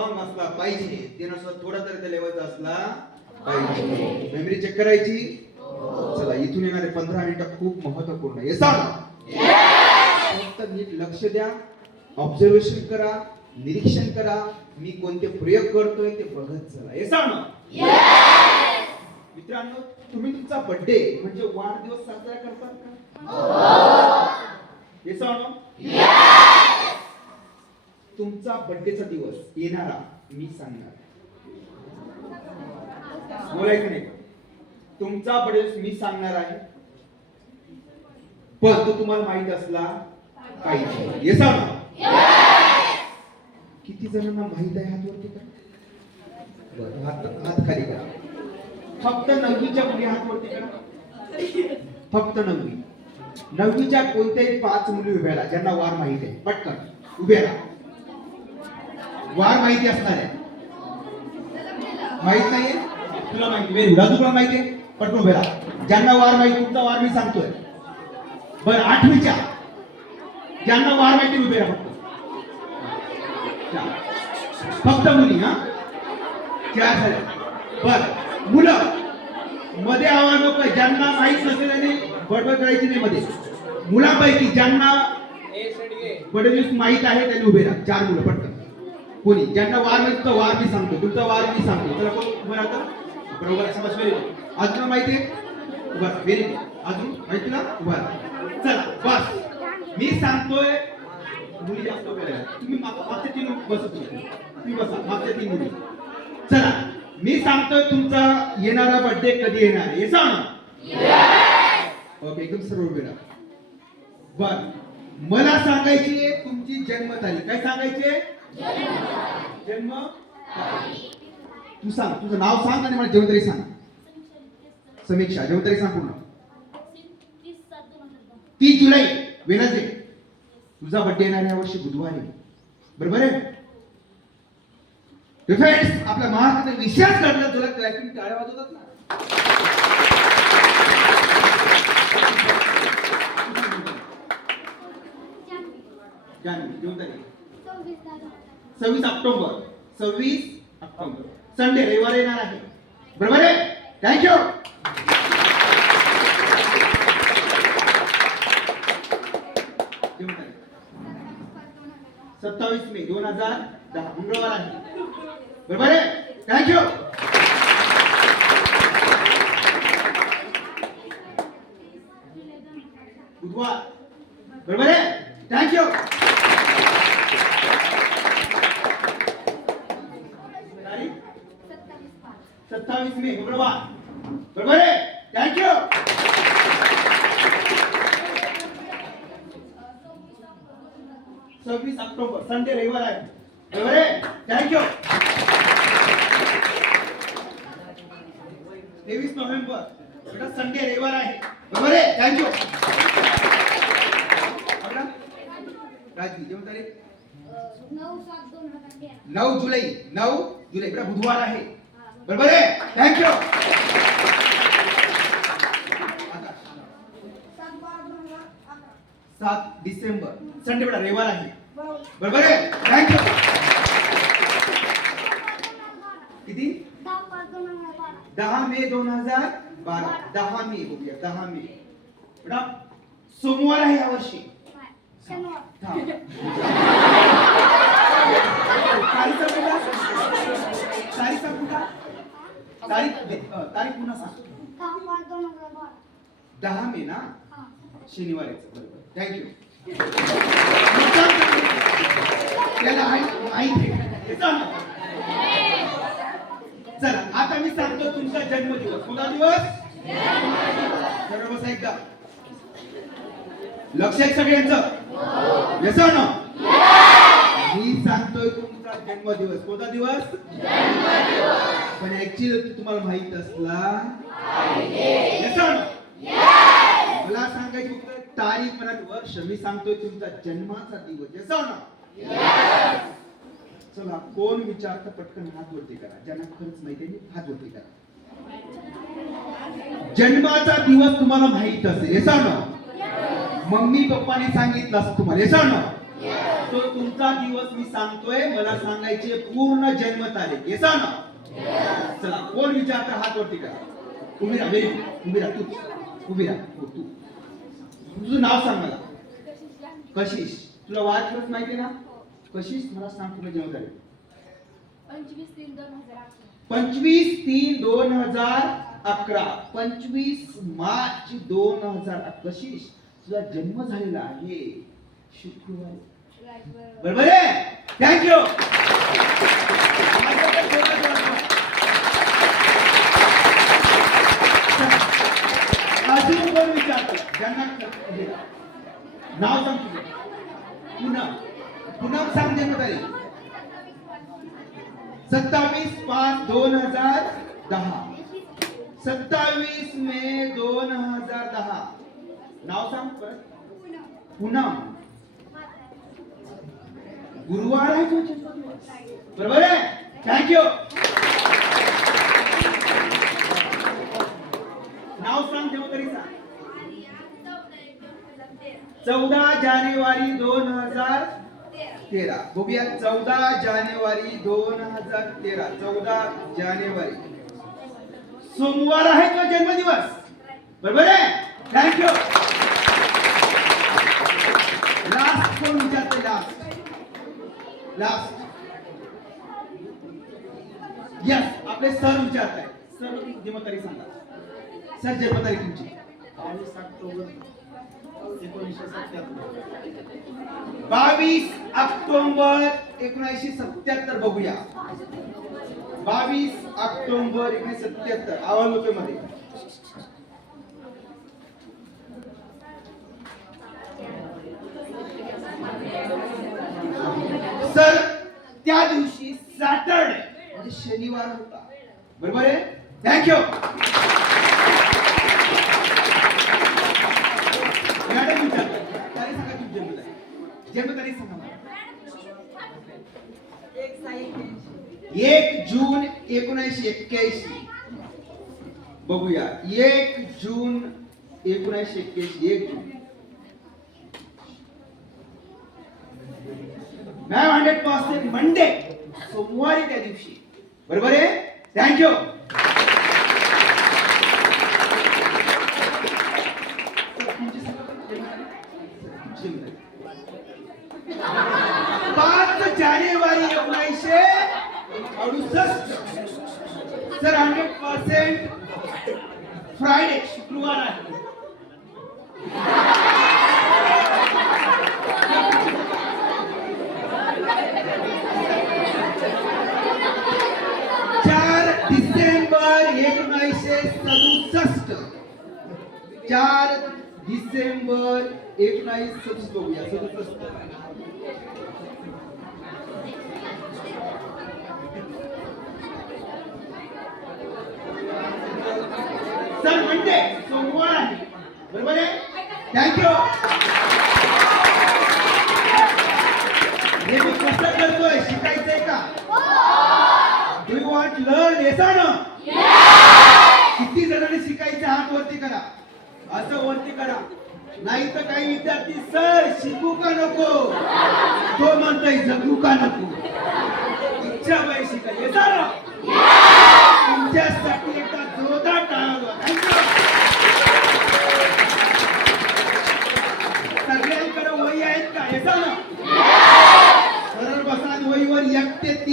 Strong असला पाहिजे, त्यानुसार थोडा तरी त्या लेवलचा असला पाहिजे. मेमरी चेक करायची. चला, इथून येणारे 15 मिनिटं खूप महत्त्वपूर्ण आहे. फक्त नीट लक्ष द्या, ऑब्झर्वेशन करा, निरीक्षण करा, मी कोणते प्रयोग करतोय ते बघत चला. मित्रांनो, तुम्ही तुमचा बर्थडे म्हणजे वाढदिवस साजरा करतात का? तुमचा बर्थडेचा दिवस येणारा मी सांगणार. बोलायचं नाही का? तुमचा बर्थडे मी सांगणार आहे, पण तो तुम्हाला माहित असला पाहिजे. किती जणांना माहित आहे? हात वरती करा. बरं, हात खाली करा. फक्त 9वीच्या मुली हात वरती करा. फक्त 9वीच्या कोणत्याही 5 मुली उभ्या राहा ज्यांना वार माहिती आहे. पटकन उभे राहा. वार माहिती असणार आहे. माहित नाहीये? तुला माहिती? Very good. तुला माहिती आहे? पटकन उभे राहा. ज्यांना वार माहिती, तुमचा वार मी सांगतोय. बरं, 8वीच्या ज्यांना वार माहिती उभे राहा. फक्त मुली. हा, 4 झाले. बर, मुलं मध्ये आवाज नको. ज्यांना माहित नसेल आणि बडबड करायची नाही मध्ये. मुलांपैकी ज्यांना बडबड माहित आहे त्यांनी उभे राहा. 4 मुलं पटकन. कोणी ज्यांना वार माहिती, तो वार मी सांगतो, तुमचा वार मी सांगतो. त्याला कोण उभं राहतं? बरोबर, समज. Very good. अजून माहिती आहे? उभा. Very good. अजून माहिती ना? उभा. चला, बस. मी सांगतोय, मुली जास्त उभे राहा. तुम्ही मागच्या 3 बसत होते. तुम्ही बसा, मागच्या 3 मुली. चला, मी सांगतोय तुमचा येणारा बर्थडे कधी येणार आहे. ओके, एकदम सर्व उभे राहा. बर, मला सांगायची आहे तुमची जन्मतारीख. काय सांगायचे? जन्म. तू सांग, तुझं नाव सांग आणि मला जन्मतारीख सांग. समीक्षा, जन्मतारीख सांग पूर्ण. 30 जुलै, वेनसडे. तुझा बर्थडे येणार या वर्षी बुधवारी. बरोबर आहे? फ्रेंड्स, आपल्या महाराष्ट्रात विशेष घडलं. तुला क्लॅपिंग टाळ्या वाजवतात ना? जन्मतारीख 26 ऑक्टोबर. 26 ऑक्टोबर संडे, रविवार येणार आहे. बरोबर आहे? थँक्यू. 27 मे 2010 मंगळवार आहे. बरोबर आहे? थँक्यू. बुधवार. बरोबर आहे? थँक्यू. तारीख 27 मे मंगळवार. बरोबर आहे? थँक्यू. 26 ऑक्टोबर संडे, रविवार आहे. बरोबर आहे? थँक्यू. 23 नोव्हेंबर बेटा संडे, रविवार आहे. बरोबर आहे? थँक्यू. राजवी, जेवण तारीख 9 जुलै. 9 जुलै बेटा बुधवार आहे. बरोबर आहे? थँक्यू. 7 डिसेंबर संडे बेटा रविवार आहे. बरोबर आहे? थँक्यू. किती? 10 मे 2012. 10 मे बघूया. 10 मे बेटा सोमवार आहे यावर्षी. तारीख पुन्हा सांग. 10 मे ना? शनिवार आहे. बरोबर. थँक्यू. चला, आता मी सांगतो तुमचा जन्मदिवस. कोणता दिवस? बरोबर. एकदा लक्ष आहे सगळ्यांचं? Yes or no? मी सांगतोय तुमचा जन्मदिवस. कोणता दिवस? पण ऍक्च्युअली तुम्हाला माहित असला येस ऑर नो? मला सांगायची फक्त तारीख आणि वर्ष. मी सांगतोय तुमचा जन्माचा दिवस. Yes or no? चला, कोण विचारतं पटकन हात वरती करा. ज्यांना खरंच माहिती आहे हात वरती करा. जन्माचा दिवस तुम्हाला माहित असेल. Yes or no? मम्मी पप्पाने सांगितलं असं तुम्हाला. Yes or no? तो तुमचा दिवस मी सांगतोय, मला सांगायचे पूर्ण जन्मतारीख. येसा ना? चला, कोण विचारता हात वरती करा. उभी राहा, व्हेरी गुड. उभी राहा, तू उभी राहा. हो, तू तुझं नाव सांग मला. कशिश. तुला वाचलंच माहिती ना? कशिश, मला सांग तुला जन्मतारीख. 25/3/2011. 25 मार्च 2011. कशिश, तुझा जन्म झालेला आहे शुक्रवार. बरोबर आहे. थँक्यू. अजून कोण विचारतो? ज्यांना नाव सांग तुझं. पूनम. पूनम, सांग जन्मतारीख. 27/5/2010. 27 मे 2010. नाव सांग परत. पूनम. गुरुवार आहे तुझा जन्मदिवस. बरोबर आहे. थँक्यू. नाव सांग जन्मतारीख सांग. 14 जानेवारी 2013. बघूया. 14 जानेवारी 2013. 14 जानेवारी सोमवार आहे तो जन्मदिवस. बरोबर आहे. थँक्यू. लास्ट कोण विचारते? लास्ट. यस, आपले सर विचारताय. सर, जन्मतारीख सांगा. सर, जन्मतारीख तुमची. 22 ऑक्टोबर 1977. 22 ऑक्टोबर 1977. बघूया. 22 ऑक्टोबर 1977. आवाज मध्ये. सर, त्या दिवशी सॅटरडे म्हणजे शनिवार होता. बरोबर आहे. थँक्यू. मॅडम विचारतात. तारीख सांगा तुमची जन्मतारीख. जन्मतारीख सांगा मला. 1 जून 1981. बघूया. 1 जून 1981. 1 जून. मॅम 100% मंडे, सोमवारी त्या दिवशी. बरोबर आहे. थँक्यू. पाच जानेवारी 1968. सर 100% फ्रायडे, शुक्रवार आहे. डिसेंबर 1967. 4 डिसेंबर 1967. बघूया. 67. सर मंडे, सोमवार आहे. बरोबर आहे. थँक्यू. हे मी कसं करतोय? शिकायचंय का? Do you want learn? येसा ना? किती जणांनी शिकायचे? हात वरती करा. असं वरती करा. नाही तर काही विद्यार्थी, सर शिकू का नको? तो म्हणतोय जगू का नको? इच्छा बाई शिका. येसा ना? तुमच्यासाठी एकदा जोरदार टाळा. सगळ्यांकडे वही आहेत का? येसा ना? सरळ बसा. वहीवर 1 ते 3